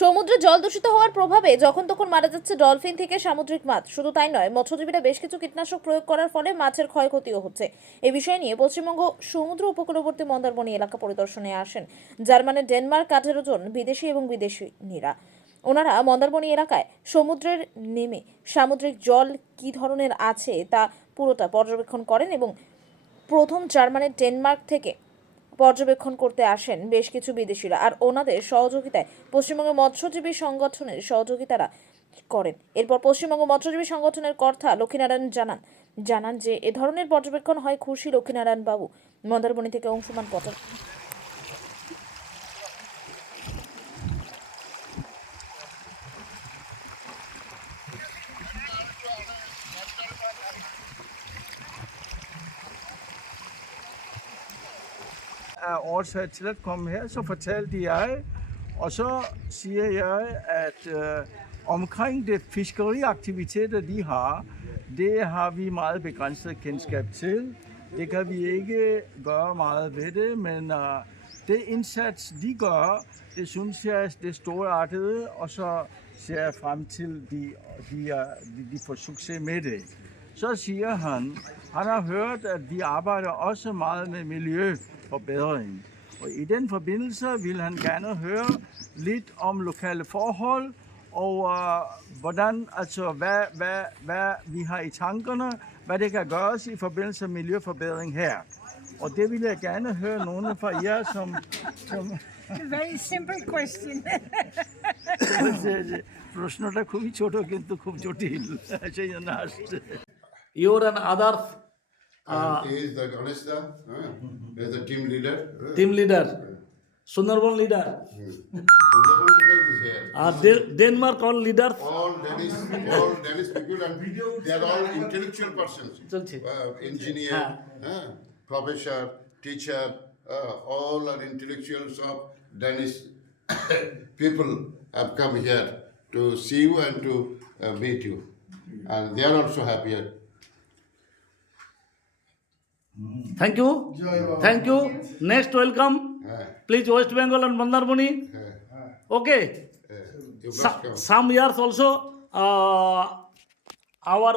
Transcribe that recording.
সমুদ্রে জল দূষিত হওয়ার প্রভাবে যখন তখন মারা যাচ্ছে ডলফিন থেকে সামুদ্রিক মাছ। শুধু তাই নয়, মৎস্যজীবীরা বেশ কিছু কীটনাশক প্রয়োগ করার ফলে মাছের ক্ষয়ক্ষতিও হচ্ছে। এই বিষয় নিয়ে পশ্চিমবঙ্গ সমুদ্র উপকূলবর্তী মন্দারমণি এলাকা পরিদর্শনে আসেন জার্মানি, ডেনমার্ক 18 জন বিদেশি এবং বিদেশিনীরা। ওনারা মন্দারমণি এলাকায় সমুদ্রের নেমে সামুদ্রিক জল কী ধরনের আছে তা পুরোটা পর্যবেক্ষণ করেন এবং প্রথম জার্মানির ডেনমার্ক থেকে পর্যবেক্ষণ করতে আসেন বেশ কিছু বিদেশিরা। আর ওনাদের সহযোগিতায় পশ্চিমবঙ্গ মৎস্যজীবী সংগঠনের সহযোগিতারা করেন। এরপর পশ্চিমবঙ্গ মৎস্যজীবী সংগঠনের কর্তা লক্ষ্মীনারায়ণ জানান যে এ ধরনের পর্যবেক্ষণ হয় খুশি লক্ষ্মীনারায়ণ বাবু। মন্দারমণি থেকে অংশুমান পটল। Årsag til at komme her, så fortalte jeg, og så siger jeg, at omkring det fiskeriaktiviteter, de har, det har vi meget begrænset kendskab til. Det kan vi ikke gøre meget ved det, men det indsats, de gør, det synes jeg, det er storartet, og så ser jeg frem til, de får succes med det. Så siger han har hørt, at vi arbejder også meget med miljøforbedring. Og i den forbindelse vil han gerne høre lidt om lokale forhold, og hvordan, altså hvad vi har i tankerne, hvad det kan gøres i forbindelse med miljøforbedring her. Og det vil jeg gerne høre nogle fra jer, som Very simple question. প্রশ্নটা খুবই ছোট কিন্তু খুব জটিল সেই জন্য আসছে You and others, He is the Ganesh da, he is the team leader. team leader, Sundarban leader, Sundarban leader is here. Denmark all leaders. All Danish people and they are all intellectual persons. চলছে। Engineer, professor, teacher, all are intellectuals of Danish people have come here to see you and to meet you. And they are also happy here. Thank you. Thank you. Next welcome. Please West Bengal and Mandarmani. Okay. You must come. Some years also our